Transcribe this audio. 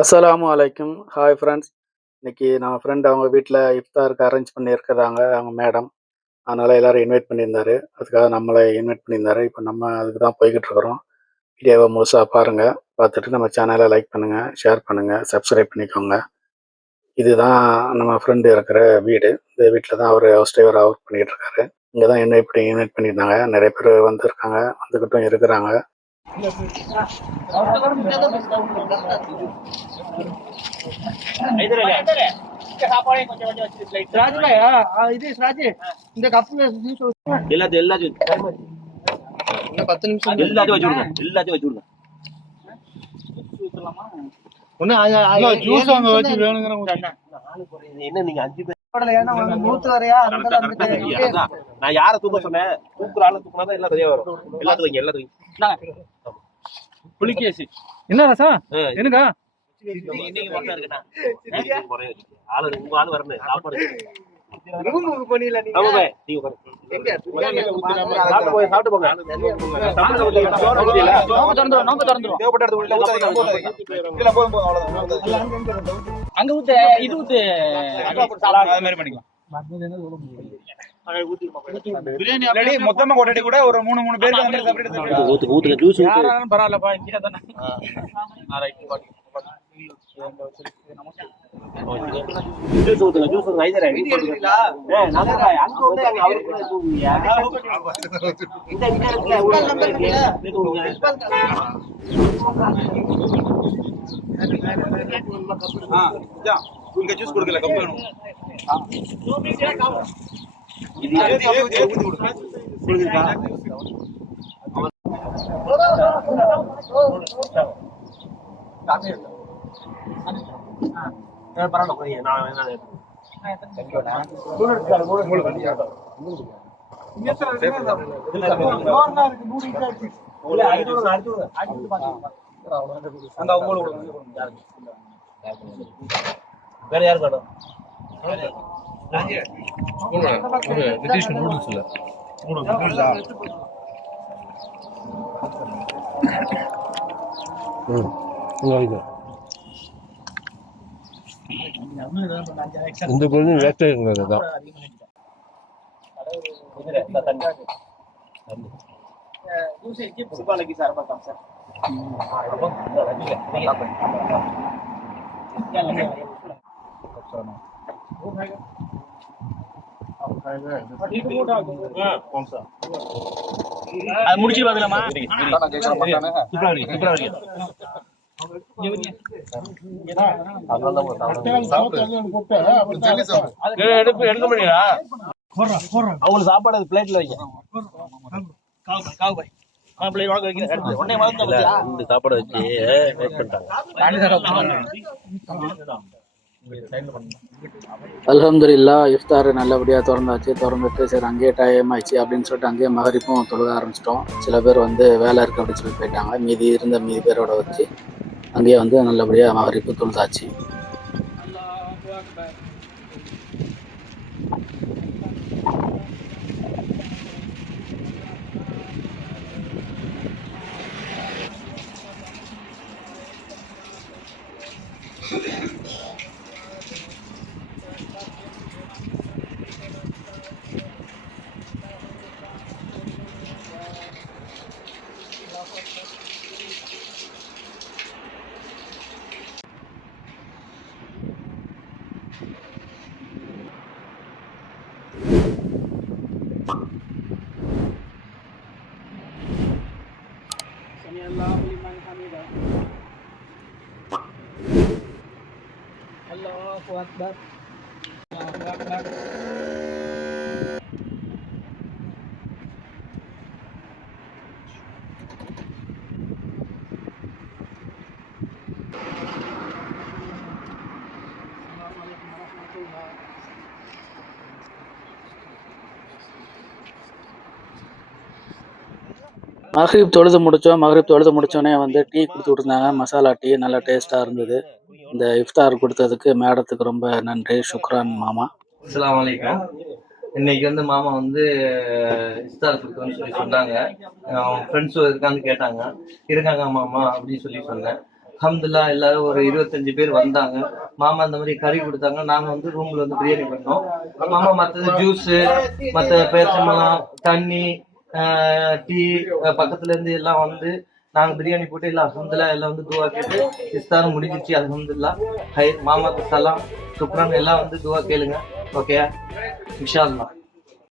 அஸ்ஸலாமு அலைக்கும். Hi friends. இன்னைக்கு நம்ம ஃப்ரெண்ட் அவங்க வீட்ல இஃப்தாருக்கு அரேஞ்ச் பண்ணியிருக்கிறாங்க அவங்க மேடம். அதனால எல்லாரும் இன்வைட் பண்ணியிருந்தாரு. அதுக்காக நம்மள இன்வைட் பண்ணியிருந்தாரு. இப்போ நம்ம அதுக்கு தான் போய்க்கிட்டு இருக்கிறோம். வீடியோவை முழுசா பாருங்க. பார்த்துட்டு நம்ம சேனலை லைக் பண்ணுங்க, ஷேர் பண்ணுங்க, சப்ஸ்கிரைப் பண்ணிக்கோங்க. இதுதான் நம்ம ஃப்ரெண்டு இருக்கிற வீடு. இந்த வீட்டில் தான் அவர் ஹவுஸ் டிரைவராக ஒர்க் பண்ணிக்கிட்டு இருக்காரு. இங்கே தான் இன்வைட் பண்ணியிருந்தாங்க. நிறைய பேர் வந்திருக்காங்க, வந்துக்கிட்டும் இருக்கிறாங்க. நான் யார தூக்க சொன்னேன்? தூக்குற ஆள தூக்குனாதான் எல்லாம் சரியா வரும். எல்லாத்துக்கும் எல்லாத்துக்கும் புளிகேசி என்ன ரசா எனக்கா இன்னைக்கு மட்டும் இருக்குண்ணா. ஆளு உங்க ஆளு வரணும் சாப்பாடு ரூமுக்கு போனில நீங்க ஆமா பை நீங்க உட்காரு. எங்க சாப்பிட்டு போய் சாப்பிட்டு போங்க. நோம்பு திறந்துரும் தேவைப்பட்ட இடத்துல உள்ள ஊத்தாதீங்க. இல்ல போதும் போதும் அவ்வளவுதான். அங்க ஊத்து இது ஊத்து அது மாதிரி பண்ணிக்கலாம். பிரியாணி மொத்தமா கொட்டடி கூட ஒரு 3 பேருக்கு வந்து சாப்பிட்டு ஊத்து ஊத்துங்க ஜூஸ் ஊத்து. யாராலும் பரவாயில்லப்பா இங்க தான. ஜூஸ் ஊத்துங்க ஜூஸ் ஐதரே வீடியோங்களா? நானே அங்க வந்து அங்க அவருக்கு தூங்குங்க. இந்த வீடியோல உள்ள நம்பர் இருக்குங்க. ஜா உங்க ஜூஸ் கொடுக்கல கப் வேணும். இது ஊத்தி கொடுங்க. பரவாயில்ல நான் என்ன வேற யாரு காணும் நிதிஷ் நூடுல்ஸ் இல்ல நூடுல்ஸா இந்த கொஞ்சம் வேஸ்ட் ஆயிருக்குங்க தான் முடிச்சிட்டு பாக்கலாமா? எடுக்க முடியா? அவங்களுக்கு சாப்பாடு பிளேட்ல வைங்க. சாப்பாடு வச்சு அல்ஹம்துலில்லாஹ் இஃப்தார் நல்லபடியாக திறந்தாச்சு. திறந்துட்டு சரி அங்கேயே டைம் ஆயிடுச்சு அப்படின்னு சொல்லிட்டு அங்கேயே மகரிப்பும் தொழுக ஆரம்பிச்சிட்டோம். சில பேர் வந்து வேலை இருக்குது அப்படின்னு சொல்லி போயிட்டாங்க. மீதி பேரோட வச்சு அங்கேயே வந்து நல்லபடியாக மகரிப்பு தொழுதாச்சு. Allahu Akbar. Allahu Akbar. Maghrib தொழுது முடித்தோடனே வந்து டீ கொடுத்து விட்டுருந்தாங்க. மசாலா டீ நல்லா டேஸ்ட்டாக இருந்தது. இந்த இஃப்தார் கொடுத்ததுக்கு மேடத்துக்கு ரொம்ப நன்றி. சுக்ரான் மாமா. அஸ்ஸலாமு அலைக்கும். இன்னைக்கு வந்து மாமா வந்து இஃப்தார் கொடுக்கணும்னு சொல்லி சொன்னாங்க. அவங்க ஃப்ரெண்ட்ஸ் இருக்கான்னு கேட்டாங்க. இருக்காங்க மாமா அப்படின்னு சொல்லி சொன்னேன். அல்ஹம்துலில்லாஹ் எல்லாரும் ஒரு 25 பேர் வந்தாங்க. மாமா இந்த மாதிரி கறி கொடுத்தாங்க. நாங்க வந்து ரூம்ல வந்து பிரியாணி பண்ணோம். மாமா மற்றது ஜூஸ், மற்ற பேரிச்சம்பழம், தண்ணி, டீ பக்கத்துல இருந்து எல்லாம் வந்து நாங்க பிரியாணி போட்டு எல்லாம் அல்ஹம்துலில்லாஹ் எல்லாம் வந்து துவா கேட்டு இஃப்தார் முடிஞ்சிச்சு. அல்ஹம்துலில்லாஹ். ஹை மாமாக்கு சலாம் சுக்ரான் எல்லாம் வந்து துவா கேளுங்க. ஓகே இன்ஷா அல்லாஹ்.